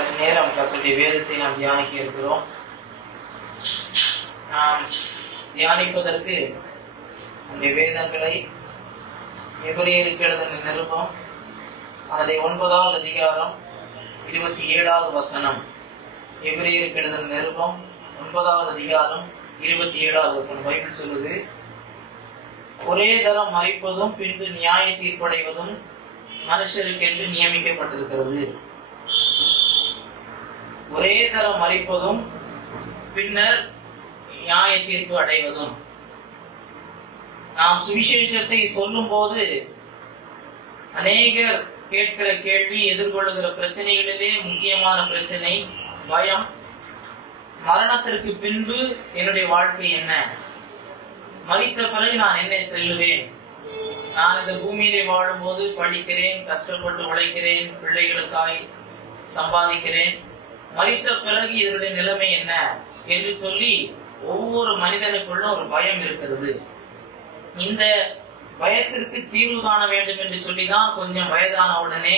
சற்று நேரம் கர்த்தருடைய வேதத்தை நாம் தியானிக்க இருக்கிறோம். நாம் தியானிப்பதற்கு நம்முடைய வேதங்களை எபிரேயருக்கு எழுதின நிருபம் அதில் 9வது அதிகாரம் 27வது வசனம். எபிரேயருக்கு எழுதின நிருபம் 9வது அதிகாரம் 27வது வசனம். பைபிள் சொல்லுது, ஒரே தரம் மரிப்பதும் பின்பு நியாய தீர்ப்படைவதும் மனுஷருக்கு என்று நியமிக்கப்பட்டிருக்கிறது. ஒரே தரம் மரிப்பதும் பின்னர் நியாய தீர்ப்பு அடைவதும். நாம் சுவிசேஷத்தை சொல்லும் போது அநேகர் கேட்கிற கேள்வி, எதிர்கொள்ளுகிற பிரச்சனைகளிலே முக்கியமான பிரச்சனை பயம். மரணத்திற்கு பின்பு என்னுடைய வாழ்க்கை என்ன? மரித்த பிறகு நான் என்ன செல்லுவேன்? நான் இந்த பூமியிலே வாழும் போது படிக்கிறேன், கஷ்டப்பட்டு உழைக்கிறேன், பிள்ளைகளுக்காய் சம்பாதிக்கிறேன். மரித்த பிறகு இதனுடைய நிலைமை என்ன என்று சொல்லி ஒவ்வொரு மனிதனுக்குள்ளும் ஒரு பயம் இருக்கிறது. இந்த பயத்திற்கு தீர்வு காண வேண்டும் என்று சொல்லிதான் கொஞ்சம் வயதான உடனே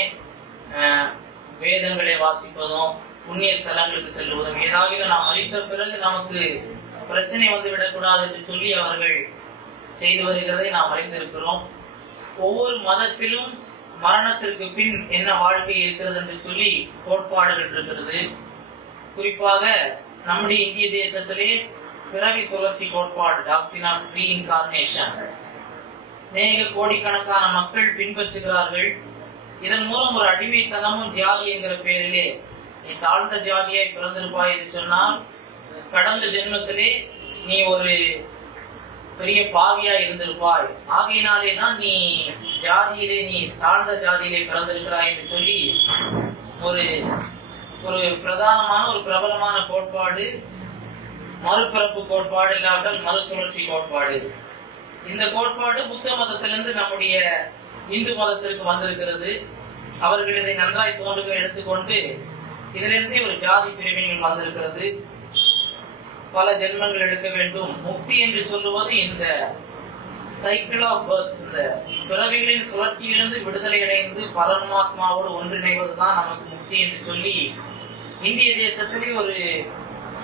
வேதங்களை வாசிப்பதும் புண்ணிய ஸ்தலங்களுக்கு செல்வதும், ஏதாவது நாம் மரித்த பிறகு நமக்கு பிரச்சனை வந்து விடக்கூடாது என்று சொல்லி அவர்கள் செய்து வருகிறதை நாம் அறிந்திருக்கிறோம். ஒவ்வொரு மதத்திலும் மரணத்திற்கு பின் என்ன வாழ்க்கை இருக்கிறது என்று சொல்லி கோட்பாடுகள் இருக்கிறது. குறிப்பாக நம்முடைய இந்திய தேசத்திலே பிறவி சுழற்சி கோட்பாடு, டாக்டரின் ஆஃப் ரீஇன்கார்னேஷன், அநேக கோடிக்கணக்கான மக்கள் பின்பற்றுகிறார்கள். இதன் மூலம் ஒரு அடிமைத்தனமும் ஜாதி என்கிற பெயரிலே நீ தாழ்ந்த ஜாதியாய் பிறந்திருப்பாய் என்று சொன்னால் கடந்த ஜென்மத்திலே நீ ஒரு பெரிய பாவியா இருந்திருப்பாய், ஆகையினாலே தான் நீ ஜாதியிலே நீ தாழ்ந்த ஜாதியிலே பிறந்திருக்கிறாய் என்று சொல்லி ஒரு பிரதானமான ஒரு பிரபலமான கோட்பாடு மறுபிறப்பு கோட்பாடு, இல்லாமல் மறுசுழற்சி கோட்பாடு. இந்த கோட்பாடு புத்த மதத்திலிருந்து நம்முடைய இந்து மதத்திற்கு வந்திருக்கிறது. அவர்கள் இதை நன்றாய் தோன்றுக எடுத்துக்கொண்டு இதிலிருந்தே ஒரு ஜாதி பிரிவினைகள் வந்திருக்கிறது. பல ஜென்மங்கள் எடுக்க வேண்டும். முக்தி என்று சொல்லுவது இந்த சைக்கிள் ஆஃப் பர்த்ஸ், இந்த பிறவிகளின் சுழற்சியிலிருந்து விடுதலை அடைந்து பரமாத்மாவோடு ஒன்றிணைவதுதான் நமக்கு முக்தி என்று சொல்லி இந்திய தேசத்திலே ஒரு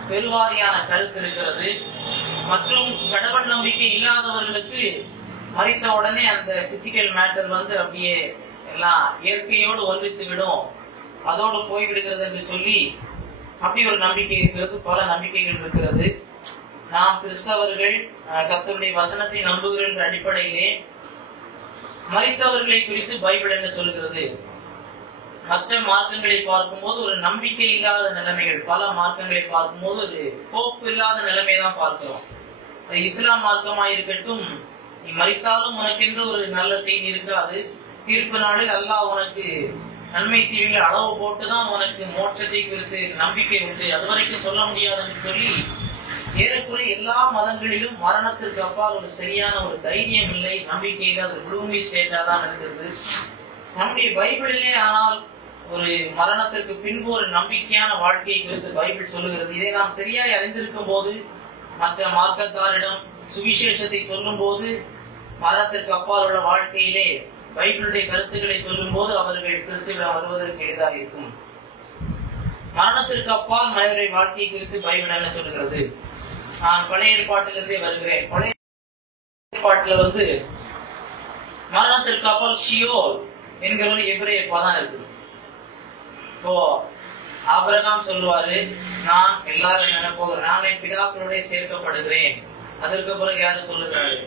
பெருவாரியான கருத்து இருக்கிறது. மற்றும் கடவுள் நம்பிக்கை இல்லாதவர்களுக்கு மரித்த உடனே அந்த பிசிக்கல் மேட்டர் வந்து அப்படியே எல்லாம் இயற்கையோடு ஒன்றித்து விடும், அதோடு போய்விடுகிறது என்று சொல்லி அப்படி ஒரு நம்பிக்கை இருக்கிறது. பல நம்பிக்கைகள் இருக்கிறது. நாம் கிறிஸ்தவர்கள் கர்த்தருடைய வசனத்தை நம்புகிற என்ற அடிப்படையிலே மரித்தவர்களை குறித்து பைபிள் என்ன சொல்லுகிறது? மற்ற மார்க்கங்களை பார்க்கும்போது ஒரு நம்பிக்கை இல்லாத நிலைமைகள், பல மார்க்கங்களை பார்க்கும்போது ஒரு ஹோப் இல்லாத நிலைமை தான் பார்க்கிறோம். இஸ்லாம் மார்க்கமாக இருக்கட்டும், நீ மரித்தாலும் உனக்கென்று ஒரு நல்ல செய்தி இருக்காது. தீர்ப்பு நாளில் அல்லாஹ் உனக்கு நன்மை தீவிகள் அளவு போட்டுதான் உனக்கு மோட்சத்தை குறித்து நம்பிக்கை உண்டு, அதுவரைக்கும் சொல்ல முடியாது என்று சொல்லி ஏறக்குறைய எல்லா மதங்களிலும் மரணத்திற்கு அப்பால் ஒரு சரியான ஒரு தைரியம் இல்லை, நம்பிக்கை இல்லை, அது ப்ளூமி ஸ்டேட்டா தான் இருக்கிறது. நம்முடைய பைபிளிலே ஆனால் ஒரு மரணத்திற்கு பின்பு ஒரு நம்பிக்கையான வாழ்க்கையை குறித்து பைபிள் சொல்லுகிறது. இதை நாம் சரியாய் அறிந்திருக்கும் போது மற்ற மார்க்கத்தாரிடம் சுவிசேஷத்தை சொல்லும் போது மரணத்திற்கு அப்பால் உள்ள வாழ்க்கையிலே பைபிளுடைய கருத்துக்களை சொல்லும் போது அவர்கள் கிறிஸ்துவிடம் வருவதற்கு எளிதாக இருக்கும். மரணத்திற்கு அப்பால் மனிதனுடைய வாழ்க்கை குறித்து பைபிள் என்ன சொல்லுகிறது? நான் பழைய ஏற்பாட்டிலிருந்தே வருகிறேன். பழைய ஏற்பாட்டில் வந்து மரணத்திற்கு அப்பால் ஷியோல் என்கிற ஒரு எபிரேய பதம் இருக்கு. இப்போ ஆபிரகாம் சொல்லுவாரு, நான் எல்லாரும் நினைப்போகிறேன், நான் என் பிதாக்களுடைய சேர்க்கப்படுகிறேன். அதற்கு பிறகு யாரு சொல்லுகிறாரு?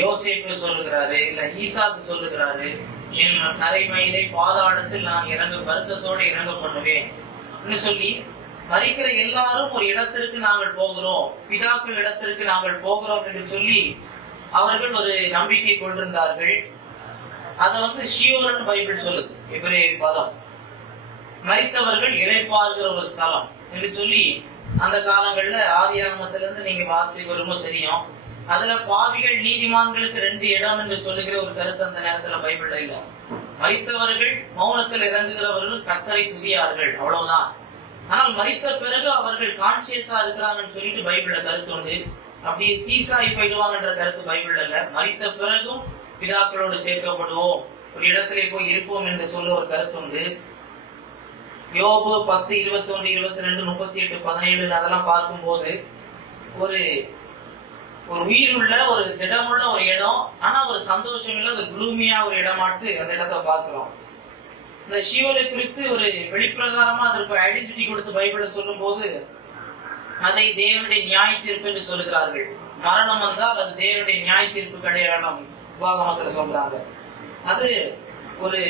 யோசேப்பு சொல்லுகிறாரு, இல்ல ஈசாக்கு சொல்லுகிறாரு, என் நரைமையிலே பாதாளத்தில் நான் வருத்தத்தோடு இறங்க பண்ணுவேன் சொல்லி மரிக்கிற எல்லாரும் ஒரு இடத்திற்கு நாங்கள் போகிறோம், பிதாக்கள் இடத்திற்கு நாங்கள் போகிறோம் என்று சொல்லி அவர்கள் ஒரு நம்பிக்கை கொண்டிருந்தார்கள். அதை வந்து ஷியோர்னு பைபிள் சொல்லுது. எபிரேய பதம் மரித்தவர்கள் இளைப்பாறுகிற ஒரு ஸ்தலம் என்று சொல்லி அந்த காலங்கள்ல ஆதியாகமத்திலிருந்து நீங்க வாசி வரும்போது தெரியும். அதுல பாவிகள் நீதிமான்களுக்கு 2 இடம் என்று சொல்லுகிற ஒரு கருத்து அந்த நேரத்துல பைபிள்ல இல்ல. மரித்தவர்கள் மௌனத்தில் இறங்குகிறவர்கள் கர்த்தரை துதியார்கள், அவ்வளவுதான். ஆனால் மரித்த பிறகு அவர்கள் கான்சியஸா இருக்கிறாங்கன்னு சொல்லிட்டு பைபிள்ல கருத்து உண்டு. அப்படியே சீசாய் போயிடுவாங்கன்ற கருத்து பைபிள் அல்ல. மரித்த பிறகும் பிதாக்களோடு சேர்க்கப்படுவோம், ஒரு இடத்திலே போய் இருப்போம் என்று சொல்ல ஒரு கருத்து உண்டு. யோபு 10, 21, 22, 38, 17 அதெல்லாம் பார்க்கும்போது ஒரு ஒரு உயிருள்ள ஒரு திடமுள்ள ஒரு இடம், ஆனா ஒரு சந்தோஷம் இல்ல, அது குளூமியா ஒரு இடமாட்டு அந்த இடத்தை பார்க்கிறோம். இந்த ஷியோலை குறித்து ஒரு வெளிப்பிரகாரமா அதற்கு ஐடென்டிட்டி கொடுத்து பைபிள்ல சொல்லும் போது அதை தேவனுடைய நியாய தீர்ப்பு என்று சொல்லுகிறார்கள். மரணம் வந்தால் அது தேவனுடைய நியாய தீர்ப்பு கிடையாது உபாகமத்துல சொல்றாங்க. அது ஒரு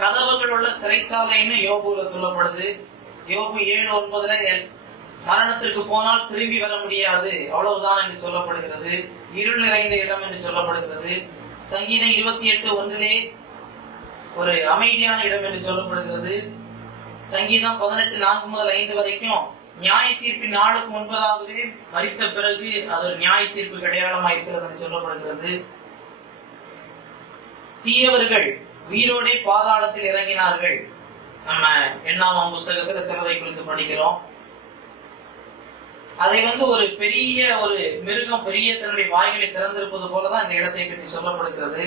கதவுகள் உள்ள சிறைச்சாலைன்னு யோபுல சொல்லப்படுது. யோபு 7:9 மரணத்திற்கு போனால் திரும்பி வர முடியாது அவ்வளவுதான் என்று சொல்லப்படுகிறது. இருள் நிறைந்த இடம் என்று சொல்லப்படுகிறது. சங்கீதம் 28:1 ஒரு அமைதியான இடம் என்று சொல்லப்படுகிறது. சங்கீதம் 18:4-5 வரைக்கும் நியாய தீர்ப்பின் நாளுக்கு முன்பதாகவே மரித்த பிறகு அது ஒரு நியாய தீர்ப்பு அடையாளமாக இருக்கிறது என்று சொல்லப்படுகிறது. தீயவர்கள் உயிரோடே பாதாளத்தில் இறங்கினார்கள். நம்ம 8ஆம் புஸ்தகத்துல சிலரை குறித்து படிக்கிறோம். அதை ஒரு பெரிய ஒரு மிருகம் பெரிய தன்னுடைய வாய்களை திறந்திருப்பது போலதான் இந்த இடத்தை பற்றி சொல்லப்படுகிறது.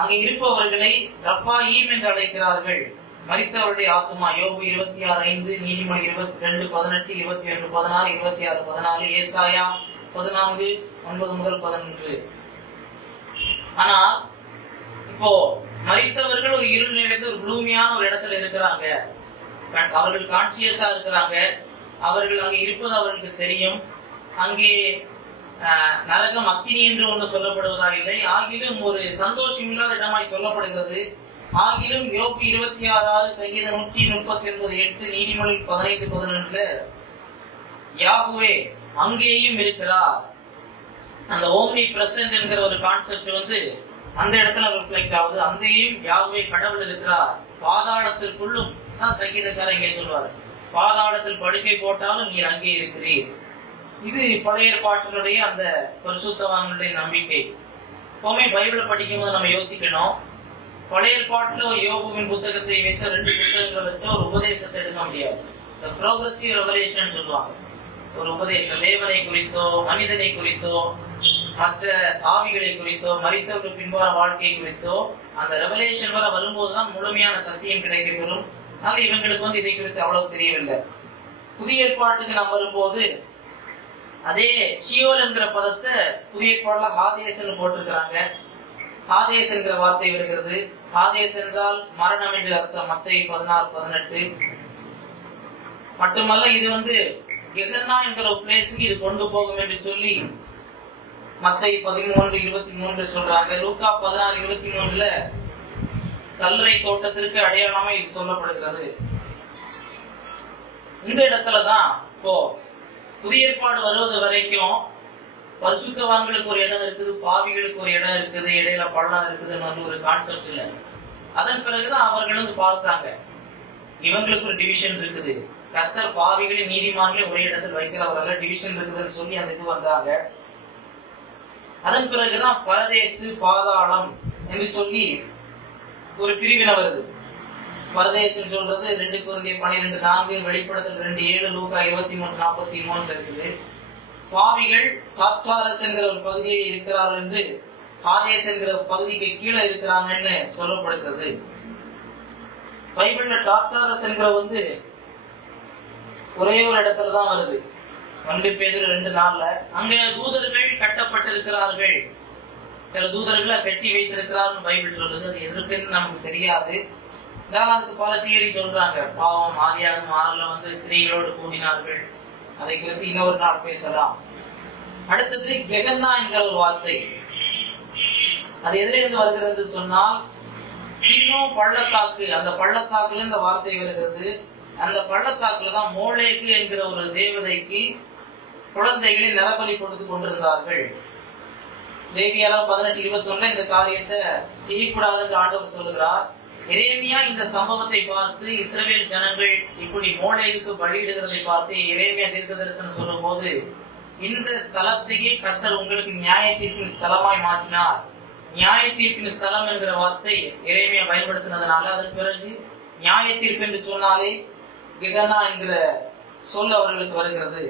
அங்கே இருப்பவர்களை ரஃபாயீம் என்று அழைக்கிறார்கள். மரித்தவருடைய ஆத்துமா. யோபு 26:5, நீதிமொழி 22:18, 21:16, 26:14, ஏசாயா 14:9-11. ஆனா இப்போ மரித்தவர்கள் ஒரு இருள் நிறைந்த ஒரு குளூமியான ஒரு இடத்துல இருக்கிறாங்க. அவர்கள் கான்சியஸா இருக்கிறாங்க. அவர்கள் அங்கே இருப்பது அவர்களுக்கு தெரியும். அங்கே நரகம் அக்கினி என்று ஒன்று சொல்லப்படுவதா இல்லை. ஆகிலும் ஒரு சந்தோஷம் இல்லாத இடமாய் சொல்லப்படுகிறது. ஆகிலும் யோபு 26:6, சங்கீதம் 139:8, நீதிமொழி 15:11 யாகுவே அங்கேயும் இருக்கிறார். அந்த ஓம்னி பிரசன்ட் என்கிற ஒரு கான்செப்ட் அந்த இடத்துல ரிஃப்ளெக்ட் ஆகுது. அங்கேயும் யாகுவே கடவுள் இருக்கிறார். பாதாளத்திற்குள்ளும் தான் சங்கீதக்காரர் இங்கே சொல்வார், பாதாளத்தில் படுக்கை போட்டாலும் நீர் அங்கே இருக்கிறீர். இது பழைய ஏற்பாட்டினுடைய அந்த பரிசுத்தவான்களுடைய நம்பிக்கை. எப்பவுமே பைபிளை படிக்கும் போது நம்ம யோசிக்கணும், பழைய ஏற்பாட்டுல ஒரு யோபுவின் புத்தகத்தை வைத்த 2 புத்தகங்களை வச்சா ஒரு உபதேசத்தை எடுக்க முடியாது. ப்ரோக்ரசிவ் ரெவலேஷன் சொல்லுவாங்க. ஒரு உபதேசம் தேவனை குறித்தோ மனிதனை குறித்தோ மற்ற ஆவிகளை குறித்தோ மரித்தவர்கள் பின்வார வாழ்க்கை குறித்தோ அந்த ரெவலேஷன் வர வரும்போதுதான் முழுமையான சத்தியம் கிடைக்கப்பெறும். ஆனா இவங்களுக்கு இதை குறித்து அவ்வளவு தெரியவில்லை. புதிய ஏற்பாட்டுக்கு நாம் வரும்போது அதே ஷியோல் என்கிற பதத்தை புதிய ஏற்பாடுல ஹாதேஸ் போட்டிருக்கிறாங்க. ஹாதேஸ் என்கிற வார்த்தை வருகிறது. ஹாதேஸ் என்றால் மரணம் என்று அர்த்தம். மத்தேயு 16:18. மட்டுமல்ல, இது கெகன்னா என்கிற ஒரு பிளேஸுக்கு இது கொண்டு போகும் என்று சொல்லி மத்தேயு 13:23 சொல்றாங்க. லூக்கா 16:23 கல்லறை தோட்டத்திற்கு அடையாளமா இது சொல்லப்படுகிறது. இந்த இடத்துலதான் இப்போ புதிய ஏற்பாடு வருவது வரைக்கும் பரிசுத்தவான்களுக்கு ஒரு இடம் இருக்குது, பாவிகளுக்கு ஒரு இடம் இருக்குது, இடையில பள்ளம் இருக்குதுன்னு ஒரு கான்செப்ட் இல்ல. அதன் பிறகுதான் அவர்கள் பார்த்தாங்க இவங்களுக்கு ஒரு டிவிஷன் இருக்குது. கர்த்தர் பாவிகளை நீதிமான்களை ஒரே இடத்தில் வைக்கிறவர்கள் டிவிஷன் இருக்குதுன்னு சொல்லி அந்த இது வந்தாங்க. அதன் பிறகுதான் பரதேசு பாதாளம் என்று சொல்லி ஒரு பிரிவினை வருது. பரதேசம் சொல்றது 2 கொரிந்தியர் 12:4, வெளிப்படுத்தல் 2:7, லூக்கா 23:43 இருக்குது. பாவிகள் டார்டாரஸ் என்கிற ஒரு பகுதியில் இருக்கிறார்கள் என்று ஹாதேஸ் என்கிற பகுதிக்கு கீழே இருக்கிறாங்கன்னு சொல்லப்படுகிறது. பைபிள்ல டார்டாரஸ் என்கிற ஒரே ஒரு இடத்துலதான் வருது. 2 பேதுரு 2:4. அங்க தூதர்கள் கட்டப்பட்டிருக்கிறார்கள். சில தூதர்களை கட்டி வைத்திருக்கிறார்கள் பைபிள் சொல்றது. அது எதற்குன்னு நமக்கு தெரியாது. அதுக்கு பல தியரி சொல்றாங்க. பாவம் ஆதியாகமம் 6ல ஸ்திரீகளோடு கூடினார்கள். அதை குறித்து இன்னொரு நாள் பேசலாம். அடுத்தது கெகன்னா என்கிற ஒரு வார்த்தை. அது எதிலிருந்து வருகிறது சொன்னால் இன்னும் பள்ளத்தாக்கு. அந்த பள்ளத்தாக்குல இந்த வார்த்தை வருகிறது. அந்த பள்ளத்தாக்குலதான் மோளேக்கு என்கிற ஒரு தேவதைக்கு குழந்தைகளை நரபலி கொடுத்து கொண்டிருந்தார்கள். லேவியராகமம் 18:21 இந்த காரியத்தை செய்யக்கூடாது என்று ஆண்டவர் சொல்லுகிறார். எரேமியா இந்த சம்பவத்தை பார்த்து இஸ்ரவேல் ஜனங்கள் இப்படி மோளேக்கு பலியிடுகிறதை பார்த்து எரேமியா தீர்க்கதரிசனம் சொல்லும் போது, இந்த ஸ்தலத்தையே கர்த்தர் உங்களுக்கு நியாய தீர்ப்பின் ஸ்தலமாய் மாற்றினார். நியாய தீர்ப்பின் ஸ்தலம் என்கிற வார்த்தை எரேமியா பயன்படுத்தினதுனால அதன் பிறகு நியாய தீர்ப்பு என்று சொன்னாலே கெகன்னா என்கிற சொல் அவர்களுக்கு வருகிறது.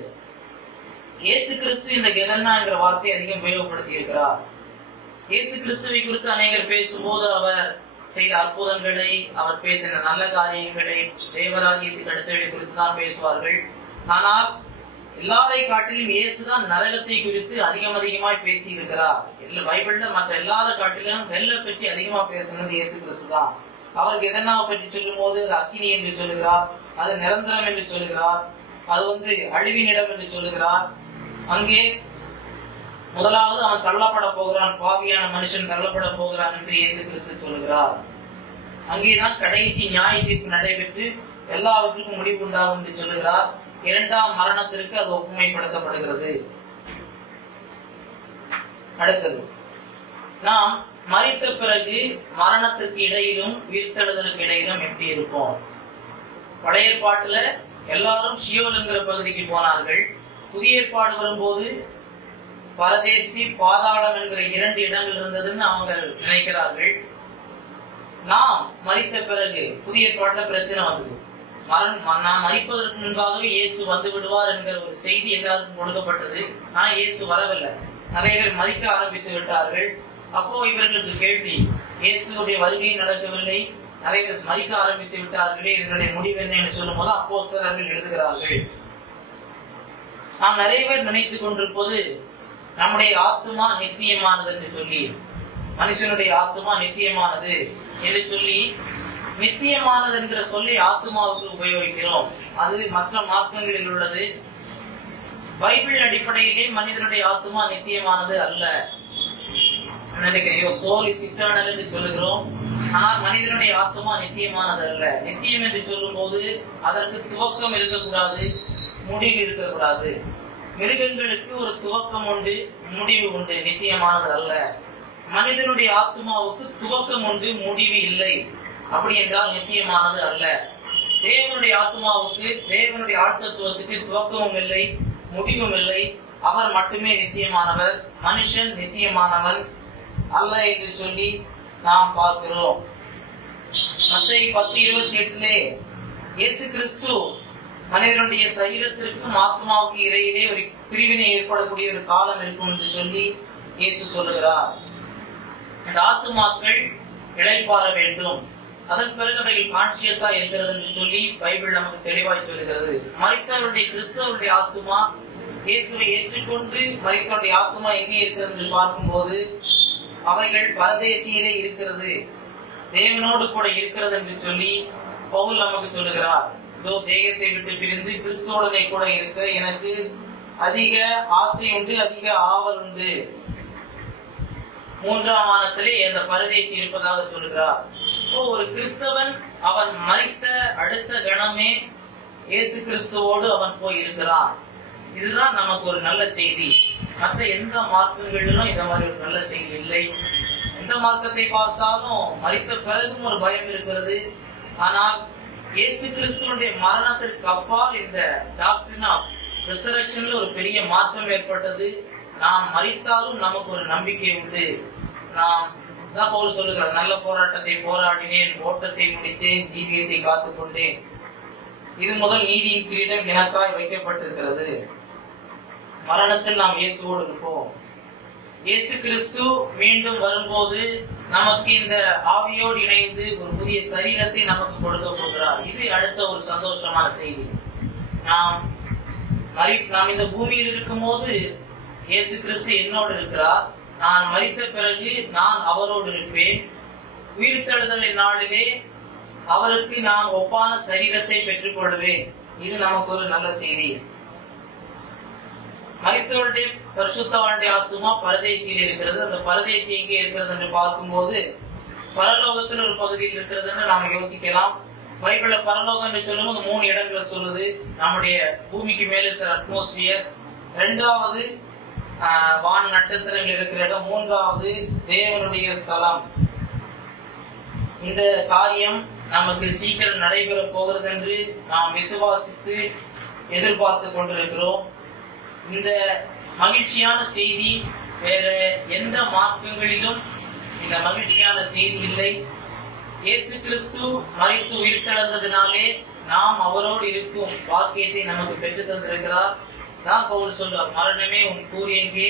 இயேசு கிறிஸ்து இந்த கெகன்னா என்கிற வார்த்தையை அதிகம் உபயோகப்படுத்தி இருக்கிறார். இயேசு கிறிஸ்துவை குறித்து அநேகர் பேசும்போது அவர் செய்த அற்புதங்களை, அவர் பேசின நல்ல காரியங்களை, தேவராஜ்யத்துக்கு அடுத்தவை குறித்து தான் பேசுவார்கள். ஆனால் எல்லாரை காட்டிலும் இயேசுதான் நரகத்தை குறித்து அதிகமாய் பேசி இருக்கிறார். பைபிள்ல மற்ற எல்லார காட்டிலும் வெள்ள பற்றி அதிகமா பேசுனது இயேசு கிறிஸ்து தான். அவர் எதனாவை பற்றி சொல்லும் போது அது அக்கினி என்று சொல்லுகிறார், அது நிரந்தரம் என்று சொல்லுகிறார், அது அழிவினிடம் என்று சொல்லுகிறார். அங்கே முதலாவது அவன் தள்ளப்பட போகிறான், பாவியான மனுஷன் தள்ளப்பட போகிறான் என்று இயேசு கிறிஸ்து சொல்லுகிறார். அங்கேதான் கடைசி நியாய தீர்ப்பு நடைபெற்று எல்லாவற்றுக்கும் முடிவு உண்டாகும் என்று சொல்லுகிறார். இரண்டாம் மரணத்திற்கு அது ஒப்புமைப்படுத்தப்படுகிறது. அடுத்தது, நாம் மரித்த பிறகு மரணத்திற்கு இடையிலும் உயிர்த்தெழுதலுக்கு இடையிலும் எப்படி இருப்போம்? பழைய ஏற்பாட்டுல எல்லாரும் ஷியோல் என்கிற பகுதிக்கு போனார்கள். புதிய ஏற்பாடு வரும்போது பரதேசி, பாதாளம் என்கிற 2 இடங்கள் இருந்ததுன்னு அவங்க நினைக்கிறார்கள். நாம் மரித்த பிறகு புதிய ஏற்பாட்டுல பிரச்சனை வந்தது. நாம் மரிப்பதற்கு முன்பாகவே இயேசு வந்து விடுவார் என்கிற ஒரு செய்தி எல்லாருக்கும் கொடுக்கப்பட்டது. ஆனா இயேசு வரவில்லை. நிறைய பேர் மரிக்க ஆரம்பித்து விட்டார்கள். அப்போ இவர்களுக்கு கேள்வி, இயேசுடைய வருகை நடக்கவில்லை, நிறைய பேர் மரிக்க ஆரம்பித்து விட்டார்களே, இதனுடைய முடிவு என்ன என்று சொல்லும் போது அப்போஸ்தலர்கள் எழுதுகிறார்கள். நாம் நிறைய பேர் நினைத்துக் கொண்டிருப்பது நம்முடைய ஆத்துமா நித்தியமானது என்று சொல்லி, மனுஷனுடைய ஆத்துமா நித்தியமானது என்று சொல்லி, நித்தியமானது என்கிற சொல்லி ஆத்துமாவுக்கு உபயோகிக்கிறோம். அது மற்ற மார்க்கங்களில் உள்ளது. பைபிள் அடிப்படையிலே மனிதனுடைய ஆத்துமா நித்தியமானது அல்ல. நினைக்கிறேன் சோல் இஸ் இட்டர்னல் என்று சொல்லுகிறோம். ஆனால் மனிதனுடைய ஆத்துமா நித்தியமானது அல்ல. நித்தியம் என்று சொல்லும் போது அதற்கு துவக்கம் இருக்கக்கூடாது, முடிவு இருக்கக்கூடாது. மிருகங்களுக்கு ஒரு துவக்கம் உண்டு, முடிவு உண்டு, நித்தியமானது அல்ல. மனிதனுடைய ஆத்மாவுக்கு துவக்கம் உண்டு, முடிவு இல்லை. அப்படி என்றால் நித்தியமானது அல்ல. தேவனுடைய ஆத்மாவுக்கு, தேவனுடைய ஆழ்த்தத்துவத்துக்கு துவக்கமும் இல்லை, முடிவும் இல்லை. அவர் மட்டுமே நித்தியமானவர், மனுஷன் நித்தியமானவன் அல்ல என்று சொல்லி நாம் பார்க்கிறோம். மத்தேயு 10:28 இயேசு கிறிஸ்து மனிதனுடைய சரீரத்திற்கும் ஆத்மாவுக்கு இடையிலே ஒரு பிரிவினை ஏற்படக்கூடிய ஒரு காலம் இருக்கும் என்று சொல்லி இயேசு சொல்லுகிறார். இந்த ஆத்துமாக்கள் இளைப்பாற வேண்டும், அதன் பிறகு அவைகள் கான்சியஸா இருக்கிறது என்று சொல்லி பைபிள் நமக்கு தெளிவாய் சொல்லுகிறது. மரித்தவருடைய கிறிஸ்தவருடைய ஆத்துமா இயேசுவை ஏற்றுக்கொண்டு மரித்தவருடைய ஆத்துமா எங்கே இருக்கிறது என்று பார்க்கும்போது அவைகள் பரதேசியிலே இருக்கிறது, தேவனோடு கூட இருக்கிறது என்று சொல்லி பவுல் நமக்கு சொல்லுகிறார். தேகத்தை விட்டு பிரிந்து கிறிஸ்துவுடனே கூட இருக்க எனக்கு அதிக ஆசை உண்டு, அதிக ஆவல் உண்டு. 3ஆம் வானத்திலே அந்த பரதேசி இருப்பதாக சொல்லுகிறார். ஒரு கிறிஸ்தவன் அவன் மரித்த அடுத்த கணமே இயேசு கிறிஸ்துவோடு அவன் போய் இருக்கிறான். இதுதான் நமக்கு ஒரு நல்ல செய்தி. மற்ற எந்த மார்க்கங்களிலும் இந்த மாதிரி ஒரு நல்ல செய்தி இல்லை. எந்த மார்க்கத்தை பார்த்தாலும் மரித்த பிறகும் ஒரு பயம் இருக்கிறது. ஆனால் இயேசு கிறிஸ்துவனுடைய மரணத்திற்கு அப்பால் இந்த டாக்டரின் ஆஃப் ரிசரக்ஷன்ல ஒரு பெரிய மாற்றம் ஏற்பட்டது. நாம் மரித்தாலும் நமக்கு ஒரு நம்பிக்கை உண்டு. நாம் தான் பவுல் சொல்லுகிறார், நல்ல போராட்டத்தை போராடினேன், ஓட்டத்தை முடித்தேன், ஜீவியத்தை காத்துக் கொண்டேன். இது முதல் நீதியின் கிரீடம் எனக்காய் வைக்கப்பட்டிருக்கிறது. மரணத்தில் நாம் இயேசுவோடு இருப்போம். இயேசு கிறிஸ்து மீண்டும் வரும்போது நமக்கு இந்த ஆவியோடு இணைந்து ஒரு புதிய சரீரத்தை நமக்கு கொடுக்க போகிறார். இது அடுத்த ஒரு சந்தோஷமான செய்தி. நாம் இந்த பூமியில் இருக்கும் போது இயேசு கிறிஸ்து என்னோடு இருக்கிறார். நான் மரித்த பிறகு நான் அவரோடு இருப்பேன். உயிர்த்தெழுதலின் நாளிலே அவருக்கு நான் ஒப்பான சரீரத்தை பெற்றுக் கொள்வேன். இது நமக்கு ஒரு நல்ல செய்தி. மரித்தவருடைய பரிசுத்தவானுடைய ஆத்துமா பரதேசியில் இருக்கிறது. அந்த பரதேசி எங்கே இருக்கிறது என்று பார்க்கும்போது பரலோகத்தில் ஒரு பகுதியில் இருக்கிறது என்று நாம் யோசிக்கலாம். பைபிள்ல பரலோகம் என்று சொல்லும்போது 3 இடங்களை சொல்லுது. நம்முடைய பூமிக்கு மேல இருக்கிற அட்மாஸ்பியர், 2வது வான நட்சத்திரங்கள் இருக்கிற இடம், 3வது தேவனுடைய ஸ்தலம். இந்த காரியம் நமக்கு சீக்கிரம் நடைபெற போகிறது என்று நாம் விசுவாசித்து எதிர்பார்த்து கொண்டிருக்கிறோம். இந்த மகிழ்ச்சியான செய்தி வேற எந்த மார்க்கங்களிலும் இந்த மகிழ்ச்சியான செய்தி இல்லை. இயேசு கிறிஸ்து மரித்து உயிர்த்தெழுந்ததினாலே நாம் அவரோடு இருக்கும் பாக்கியத்தை நமக்கு பெற்று தந்திருக்கிறார். தான் பவுல் சொல்றார், மரணமே உன் கூறு எங்கே,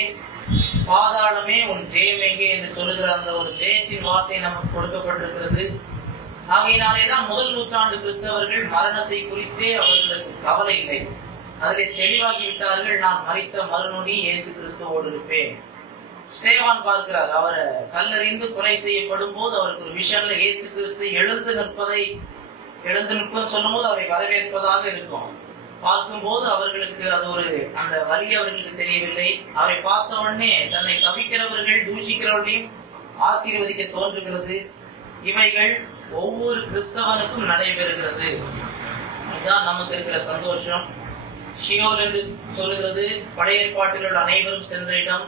பாதாளமே உன் ஜெயம் எங்கே என்று சொல்லுகிற அந்த ஒரு ஜெயத்தின் வார்த்தை நமக்கு கொடுக்கப்பட்டிருக்கிறது. ஆகையினாலேதான் முதல் நூற்றாண்டு கிறிஸ்தவர்கள் மரணத்தை குறித்தே அவர்களுக்கு கவலை இல்லை. அதிலே தெளிவாகி விட்டார்கள், நான் மரித்த மறுநொடி இயேசு கிறிஸ்துவோடு இருப்பேன். ஸ்தேவான் பார்க்கிறார், அவரை கல்லறிந்து கொலை செய்யப்படும் போது அவருக்கு ஒரு விஷன்ல இயேசு கிறிஸ்து எழுந்து நிற்பது சொல்லும் போது அவரை வரவேற்பதாக இருக்கும். பார்க்கும் போது அவர்களுக்கு அது ஒரு அந்த வழி அவர்களுக்கு தெரியவில்லை. அவரை பார்த்த உடனே தன்னை சபிக்கிறவர்கள் தூஷிக்கிறவர்களையும் ஆசீர்வதிக்க தோன்றுகிறது. இவைகள் ஒவ்வொரு கிறிஸ்தவனுக்கும் நடைபெறுகிறது. இதுதான் நமக்கு இருக்கிற சந்தோஷம். ஷியோல் என்று சொல்லுகிறது பழைய ஏற்பாட்டில் உள்ள அனைவரும் சென்ற இடம்.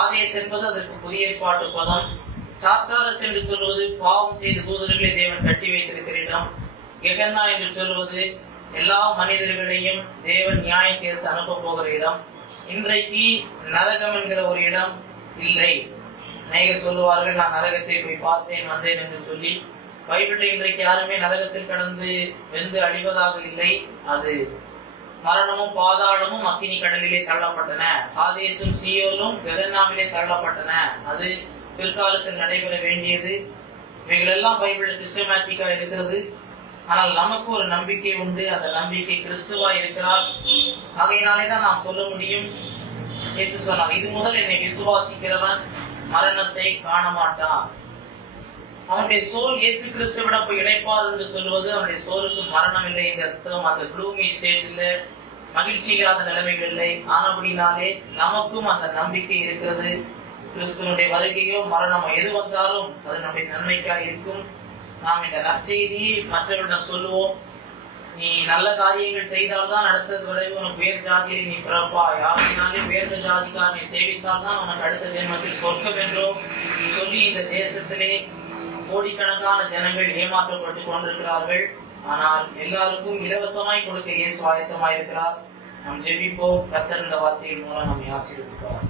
ஆதேஸ் என்பது அதற்கு புதிய ஏற்பாட்டு பதம். தாத்தாரஸ் என்று சொல்வது பாவம் செய்த தூதர்களை தேவன் கட்டி வைத்திருக்கிற இடம். கெகன்னா என்று சொல்வது எல்லா மனிதர்களையும் தேவன் நியாயம் தீர்த்து அனுப்ப போகிற இடம். இன்றைக்கு நரகம் என்கிற ஒரு இடம் இல்லை. அநேகர் சொல்லுவார்கள், நான் நரகத்தை போய் பார்த்தேன் வந்தேன் என்று சொல்லி. பைபிளில் இன்றைக்கு யாருமே நரகத்தில் கடந்து வெந்து அழிவதாக இல்லை. அது மரணமும் பாதாளமும் அக்கினி கடலிலே தள்ளப்பட்டன. ஆதேசும் சியோலும் கெகன்னாவிலே தள்ளப்பட்டன. அது பிற்காலத்தில் நடைபெற வேண்டியது. இவைகள் எல்லாம் பைபிள் சிஸ்டமேட்டிக்கா இருக்கிறது. ஆனால் நமக்கு ஒரு நம்பிக்கை உண்டு. அந்த நம்பிக்கை கிறிஸ்துவா இருக்கிறார். ஆகையினாலேதான் நாம் சொல்ல முடியும், இயேசு சொன்னார், இது முதல் என்னை விசுவாசிக்கிறவன் மரணத்தை காண மாட்டான். அவனுடைய சோல் இயேசு கிறிஸ்துவிடம் போய் இணைப்பாது என்று சொல்வது அவனுடைய சோலுக்கு மரணம் இல்லை என்ற அர்த்தம். அந்த க்ளூமி ஸ்டேட்ல மகிழ்ச்சி இல்லாத நிலைமைகள் இல்லை. ஆனபடினாலே நமக்கும் அந்த நம்பிக்கை இருக்கிறது. கிறிஸ்துவனுடைய வருகையோ மரணமோ எது வந்தாலும் அது நம்முடைய நன்மைக்காக இருக்கும். நாம் இந்த நற்செய்தியை மற்றவர்களிடம் சொல்லுவோம். நீ நல்ல காரியங்கள் செய்தால்தான் அடுத்தது விளைவு உனக்கு வேறு ஜாதியில் நீ பிறப்பாய். யாருனாலே வேறு ஜாதிக்காக நீ சேவித்தால்தான் உனக்கு அடுத்த ஜென்மத்தில் சொர்க்கம் என்றோ சொல்லி இந்த தேசத்திலே கோடிக்கணக்கான ஜனங்கள் ஏமாற்றப்பட்டு கொண்டிருக்கிறார்கள். ஆனால் எல்லாருக்கும் இலவசமாய் கொடுக்க இயேசு ஆயத்தமாயிருக்கிறார். நாம் ஜெபிப்போம். கர்த்தர் இந்த வார்த்தையின் மூலம் நம்மை ஆசீர்வதிப்பார்.